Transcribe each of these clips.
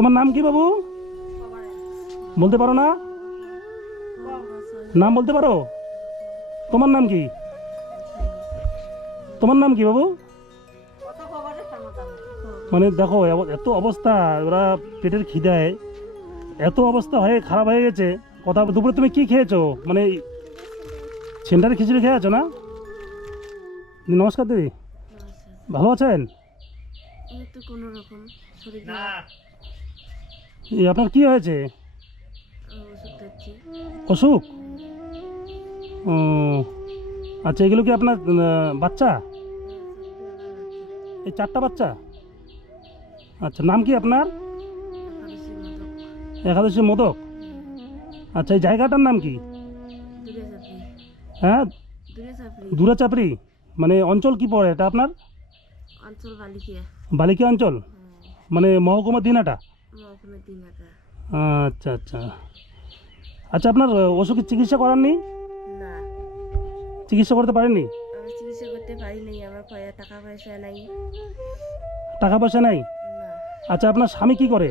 তোমার নাম কি বাবু? বলতে পারো না? নাম বলতে পারো? তোমার নাম কি? তোমার নাম কি বাবু? মানে দেখো এত অবস্থা, ওরা পেটের খিদায় এত অবস্থা হয়ে খারাপ হয়ে গেছে। কথা দুপুরে তুমি কি খেয়েছো? মানে সেন্টারে খিচুড়ি খেয়ে আছো না? নমস্কার দিদি, ভালো আছেন? আপনার কি হয়েছে? অসুখ? ও আচ্ছা, এগুলো কি আপনার বাচ্চা? এই 4টা বাচ্চা? আচ্ছা, নাম কি আপনার? একাদশী মোদক। আচ্ছা, এই জায়গাটার নাম কি? হ্যাঁ, দুরাচাপড়ি। মানে অঞ্চল কি পড়ে এটা আপনার? বালিকা অঞ্চল, মানে মহকুমা দিনাটা। আচ্ছা আচ্ছা আচ্ছা, আপনার অসুখের চিকিৎসা করাননি? চিকিৎসা করতে পারেননি? টাকা পয়সা নাই? আচ্ছা, আপনার স্বামী কি করে?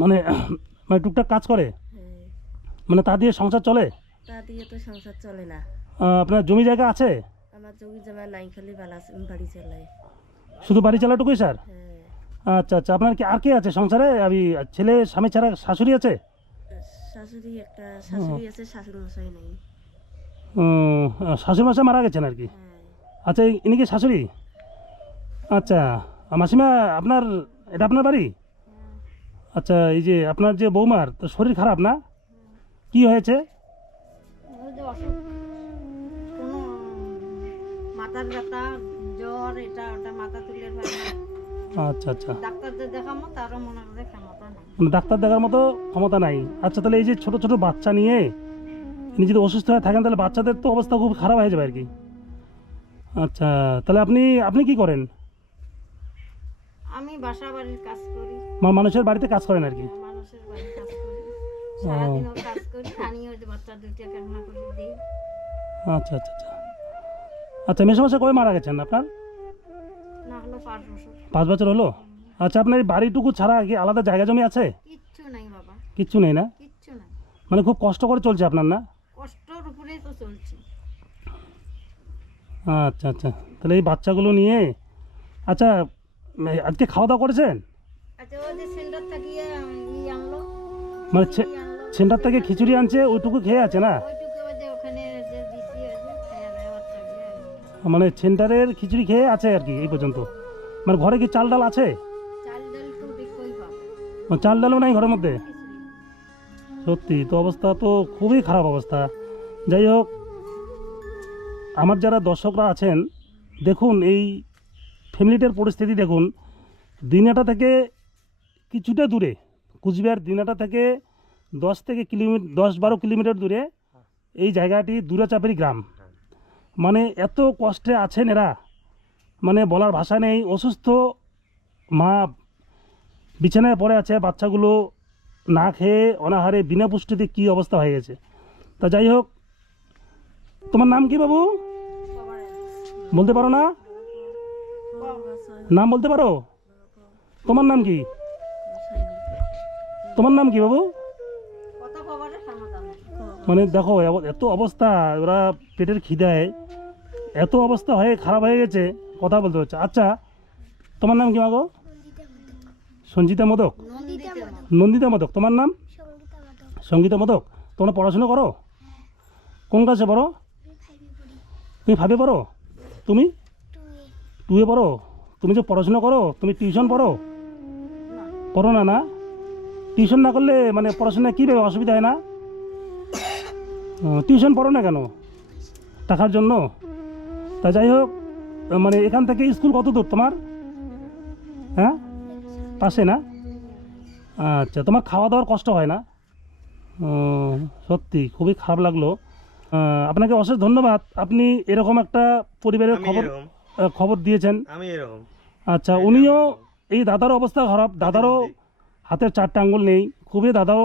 মানে মানে টুকটাক কাজ করে? মানে তা দিয়ে সংসার চলে? না। আপনার জমি জায়গা আছে? আমার জমি জমা নাই, খালি বাড়ি চালাই। শুধু বাড়ি চালাটুকুই স্যার? আচ্ছা আচ্ছা, আপনার কি আর কে আছে সংসারে? আমি ছেলে স্বামী ছাড়া শাশুড়ি আছে? শাশুড়ি আছে, শাশুড়ি মশাই নাই। শাশুড়ি মশাই মারা গেছেন আর কি? আচ্ছা, ইনি কি শাশুড়ি? আচ্ছা, মাসিমা আপনার, এটা আপনার বাড়ি? আচ্ছা, এই যে আপনার যে বৌমার তো শরীর খারাপ না? কি হয়েছে? মাথার ব্যথা, জ্বর, এটা ওটা, মাথা তুলে আচ্ছা আচ্ছা, ডাক্তারদের দেখামো, তারও মনে হয় ক্ষমতা নাই। মানে ডাক্তার দেখার মতো ক্ষমতা নাই। আচ্ছা, তাহলে এই যে ছোট ছোট বাচ্চা নিয়ে ইনি যদি অসুস্থ হয়ে থাকেন, তাহলে বাচ্চাদের তো অবস্থা খুব খারাপ হয়ে যাবে আর কি। আচ্ছা, তাহলে আপনি আপনি কি করেন? আমি বাসা বাড়ির কাজ করি। মানুষের বাড়িতে কাজ করেন আর কি? মানুষের বাড়ির কাজ করি, সারাদিনও কাজ করি, আনি ওই যে বাচ্চা দুইটা কান্না করে দিই। আচ্ছা আচ্ছা আচ্ছা আচ্ছা, মেসোমশাই কবে মারা গেছেন আপনার? না হলো 5 বছর। 5 বছর হলো? আচ্ছা, আপনার এই বাড়িটুকু ছাড়া কি আলাদা জায়গা জমি আছে? কিচ্ছু নাই বাবা, কিচ্ছু নেই না? কিচ্ছু নাই। মানে খুব কষ্ট করে চলছে আপনার না? কষ্টর উপরেই তো চলছে। আচ্ছা আচ্ছা, তাহলে এই বাচ্চাগুলো নিয়ে, আচ্ছা আজকে খাওয়া দাওয়া করেছেন? আচ্ছা, ওই যে সেন্টার থেকে আনলো, মানে খিচুড়ি আনলো, সেন্টার থেকে খিচুড়ি আনছে, ওইটুকু খেয়ে আছে না? ওইটুকু ওই যে ওখানে যে দিছি, ওই যে খাইয়া দেয় বাচ্চাগুলো। মানে সেন্টারের খিচুড়ি খেয়ে আছে আর কি এই পর্যন্ত? মানে ঘরে কি চাল ডাল আছে? চাল ডাল তো কই পাবো? চাল ডালও নাই ঘরের মধ্যে? কিছুই। সত্যি তো, অবস্থা তো খুবই খারাপ অবস্থা। যাই হোক, আমার যারা দর্শকরা আছেন, দেখুন এই ফ্যামিলিটার পরিস্থিতি দেখুন। দিনাটা থেকে কিছুটা দূরে, কুচবিহার দিনাটা থেকে 10-12 কিলোমিটার দূরে এই জায়গাটি দুরাচাপড়ি গ্রাম। মানে এত কষ্টে আছেন এরা, মানে বলার ভাষা নেই। অসুস্থ মা বিছানায় পড়ে আছে, বাচ্চাগুলো না খেয়ে অনাহারে বিনা পুষ্টিতে কী অবস্থা হয়ে গেছে। তা যাই হোক, তোমার নাম কি বাবু? বলতে পারো না? নাম বলতে পারো? তোমার নাম কি? তোমার নাম কি বাবু? মানে দেখো এত অবস্থা, ওরা পেটের খিদায় এত অবস্থা হয়ে খারাপ হয়ে গেছে, কথা বলতে হচ্ছে। আচ্ছা, তোমার নাম কি মাগো? সঞ্জিতা মোদক? নন্দিতা মোদক। তোমার নাম? সঙ্গীতা মোদক। তোমরা পড়াশোনা করো? কোন ক্লাসে পড়ো? তুমি 5-এ পড়ো? তুমি 2-এ পড়ো? তুমি যে পড়াশোনা করো, তুমি টিউশন পড়ো? পড়ো না? না, টিউশন না করলে মানে পড়াশোনা কী ভাবে অসুবিধা হয় না? টিউশন পড়ো না কেন? টাকার জন্য? তা যাই হোক, মানে এখান থেকে স্কুল কত দূর তোমার? হ্যাঁ, পাশে না? আচ্ছা, তোমার খাওয়া দাওয়ার কষ্ট হয় না? সত্যি খুবই খারাপ লাগলো। আপনাকে অশেষ ধন্যবাদ, আপনি এরকম একটা পরিবারের খবর দিয়েছেন। আচ্ছা, উনিও, এই দাদার অবস্থা খারাপ, দাদারও হাতের 4টা আঙ্গুল নেই, খুবই দাদাও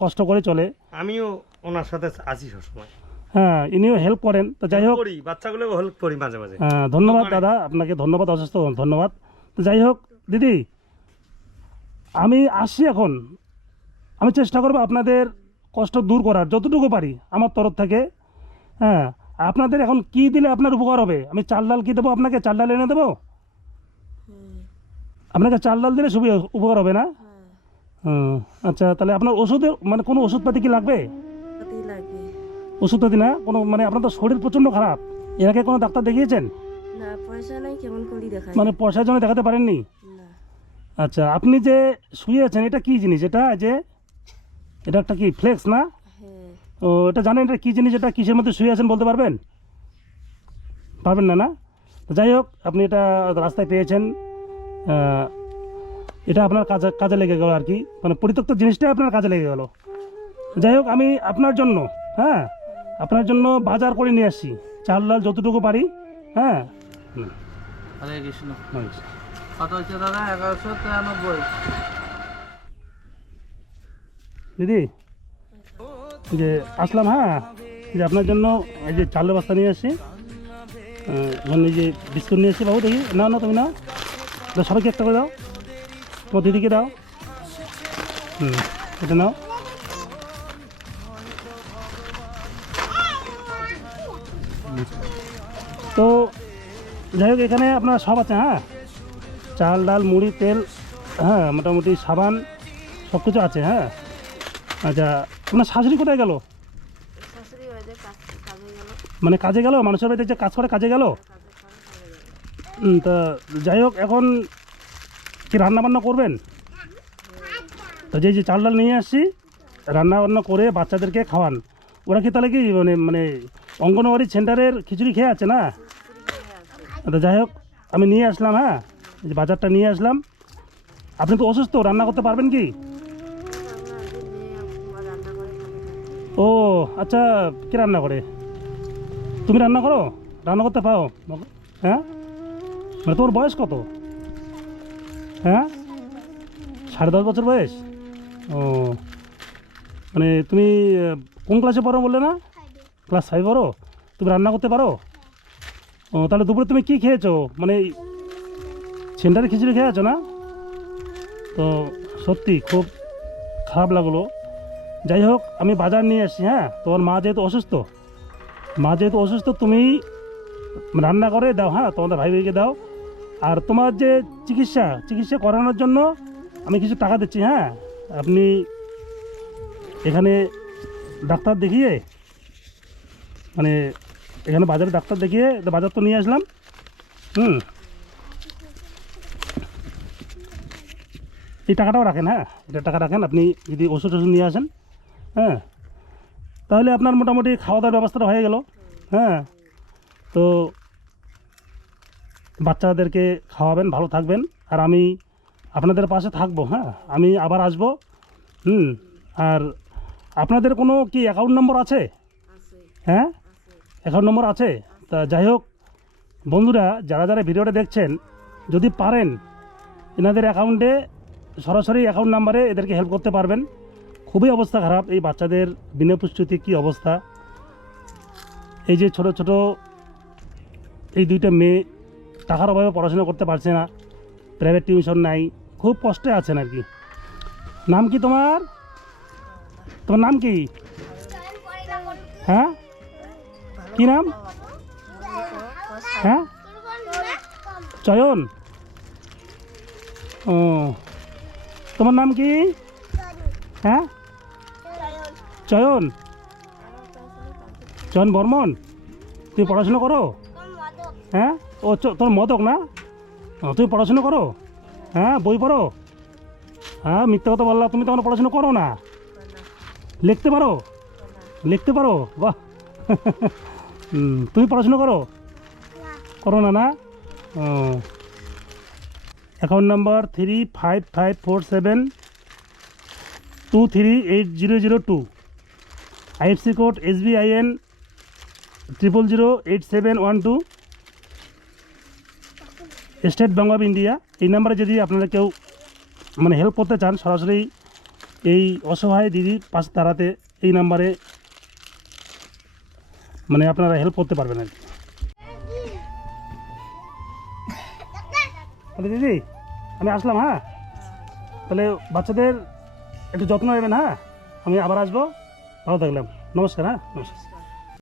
কষ্ট করে চলে। আমিও ওনার সাথে আছি সবসময়। হ্যাঁ, ইনিও হেল্প করেন। তো যাই হোক, বাচ্চাগুলো হেল্প করি মাঝে মাঝে। ধন্যবাদ দাদা, আপনাকে ধন্যবাদ, অশেষ ধন্যবাদ। তো যাই হোক দিদি, আমি আসছি এখন। আমি চেষ্টা করবো আপনাদের কষ্ট দূর করার যতটুকু পারি আমার তরফ থেকে। হ্যাঁ, আপনাদের এখন কি দিলে আপনার উপকার হবে? আমি চাল ডাল কি দেবো আপনাকে? চাল ডাল এনে দেবো আপনাকে? চাল ডাল দিলে সুবিধা উপকার হবে না? হুম, আচ্ছা, তাহলে আপনার ওষুধের মানে কোনো ওষুধপাতি কি লাগবে? লাগবে ওষুধপাতি না কোনো, মানে আপনার তো শরীর প্রচণ্ড খারাপ। এর আগে কোনো ডাক্তার দেখিয়েছেন? না, পয়সা নাই, কেমন করি দেখাই মানে পয়সার জন্য দেখাতে পারেননি? না। আচ্ছা, আপনি যে শুয়ে আছেন এটা কি জিনিস? এটা একটা কি ফ্লেক্স না? হ্যাঁ, ও, এটা জানেন এটা কি জিনিস? এটা কিসের মধ্যে শুয়ে আছেন বলতে পারবেন? পারবেন না না? তো যাই হোক, আপনি এটা রাস্তায় পেয়েছেন, এটা আপনার কাজে লেগে গেল আর কি, মানে পরিত্যক্ত জিনিসটাই আপনার কাজে লেগে গেল। যাই হোক, আমি আপনার জন্য, হ্যাঁ, আপনার জন্য বাজার করে নিয়ে আসছি, চাল ডাল যতটুকু পারি। হ্যাঁ, হরে কৃষ্ণ। হুম। কত হচ্ছে দাদা? 1193। দিদি, এই যে আসলাম, হ্যাঁ, এই যে আপনার জন্য এই যে চালের বস্তা নিয়ে আসছি, এখন এই যে বিস্কুট নিয়ে এসেছি। বাবু দেখি, নাও না, তুমি নাও, সবাইকে একটা করে দাও, তোমার দিদিকে দাও। এটা নাও। তো যাই হোক, এখানে আপনার সব আছে, হ্যাঁ, চাল ডাল মুড়ি তেল, হ্যাঁ, মোটামুটি সাবান সব কিছু আছে। হ্যাঁ, আচ্ছা, আপনার শাশুড়ি কোথায় গেল? শাশুড়ি বাড়িতে কাজে গেল। মানে কাজে গেল? মানুষের বাড়িতে যে কাজ করে কাজে গেল? তা যাই হোক, এখন কি রান্না বান্না করবেন? তো যে চাল ডাল নিয়ে আসছি, রান্না বান্না করে বাচ্চাদেরকে খাওয়ান। ওরা কি তাহলে কি মানে অঙ্গনওয়াড়ি সেন্টারের খিচুড়ি খেয়ে আছে না? তো যাই হোক, আমি নিয়ে আসলাম, হ্যাঁ, এই যে বাজারটা নিয়ে আসলাম। আপনি তো অসুস্থ, রান্না করতে পারবেন কি? ও আচ্ছা, কি রান্না করে? তুমি রান্না করো? রান্না করতে পাও? হ্যাঁ, মানে তোমার বয়স কত? হ্যাঁ, 10.5 বছর বয়স। ও, মানে তুমি কোন ক্লাসে পড়ো বললে না? ক্লাস 5 পড়ো? তুমি রান্না করতে পারো? ও, তাহলে দুপুরে তুমি কি খেয়েছো? মানে সেন্টারে খিচুড়ি খেয়েছো না? তো সত্যি খুব খারাপ লাগলো। যাই হোক, আমি বাজার নিয়ে আসছি। হ্যাঁ, তোমার মা যেহেতু অসুস্থ, তুমি রান্না করে দাও, হ্যাঁ, তোমাদের ভাই ভাইকে দাও। আর তোমার যে চিকিৎসা করানোর জন্য আমি কিছু টাকা দিচ্ছি। হ্যাঁ, আপনি এখানে ডাক্তার দেখিয়ে, মানে এখানে বাজারে ডাক্তার দেখিয়ে, বাজার তো নিয়ে আসলাম। এই টাকাটাও রাখেন, হ্যাঁ, এটা টাকা রাখেন। আপনি যদি ওষুধ নিয়ে আসেন, হ্যাঁ, তাহলে আপনার মোটামুটি খাওয়া দাওয়ার ব্যবস্থাটা হয়ে গেল। হ্যাঁ, তো বাচ্চাদেরকে খাওয়াবেন, ভালো থাকবেন, আর আমি আপনাদের পাশে থাকবো। হ্যাঁ, আমি আবার আসবো। আর আপনাদের কোনো কি অ্যাকাউন্ট নম্বর আছে? হ্যাঁ, অ্যাকাউন্ট নম্বর আছে। তা যাই হোক বন্ধুরা, যারা যারা ভিডিওটা দেখছেন, যদি পারেন এনাদের অ্যাকাউন্টে সরাসরি অ্যাকাউন্ট নাম্বারে এদেরকে হেল্প করতে পারবেন। খুবই অবস্থা খারাপ এই বাচ্চাদের, বিনা পুষ্টিতে কী অবস্থা। এই যে ছোট ছোট এই 2টা মেয়ে টাকার অভাবে পড়াশোনা করতে পারছে না, প্রাইভেট টিউশন নাই, খুব কষ্টে আছেন আর কি। নাম কি তোমার? তোমার নাম কি? হ্যাঁ, কি নাম? হ্যাঁ, চয়ন। ও, তোমার নাম কি? হ্যাঁ, চয়ন বর্মন। তুমি পড়াশোনা করো? হ্যাঁ, ও তোর মদক না? তুমি পড়াশোনা করো? হ্যাঁ, বই পড়ো? হ্যাঁ, মিথ্যা কথা বললা, তুমি তখন পড়াশোনা করো না? লিখতে পারো? বাহ। তুমি পড়াশোনা করো না না? ও, account number 355472380002, IFSC code SBIN 0008712, State Bank of India. এই নাম্বারে যদি আপনারা কেউ মানে হেল্প করতে চান, সরাসরি এই অসহায় দিদির পাশে দাঁড়াতে এই নাম্বারে মানে আপনারা হেল্প করতে পারবেন আর কি। তাহলে দিদি আমি আসলাম, হ্যাঁ? তাহলে বাচ্চাদের একটু যত্ন নেবেন, হ্যাঁ? আমি আবার আসবো। ভালো থাকলাম, নমস্কার, হ্যাঁ, নমস্কার।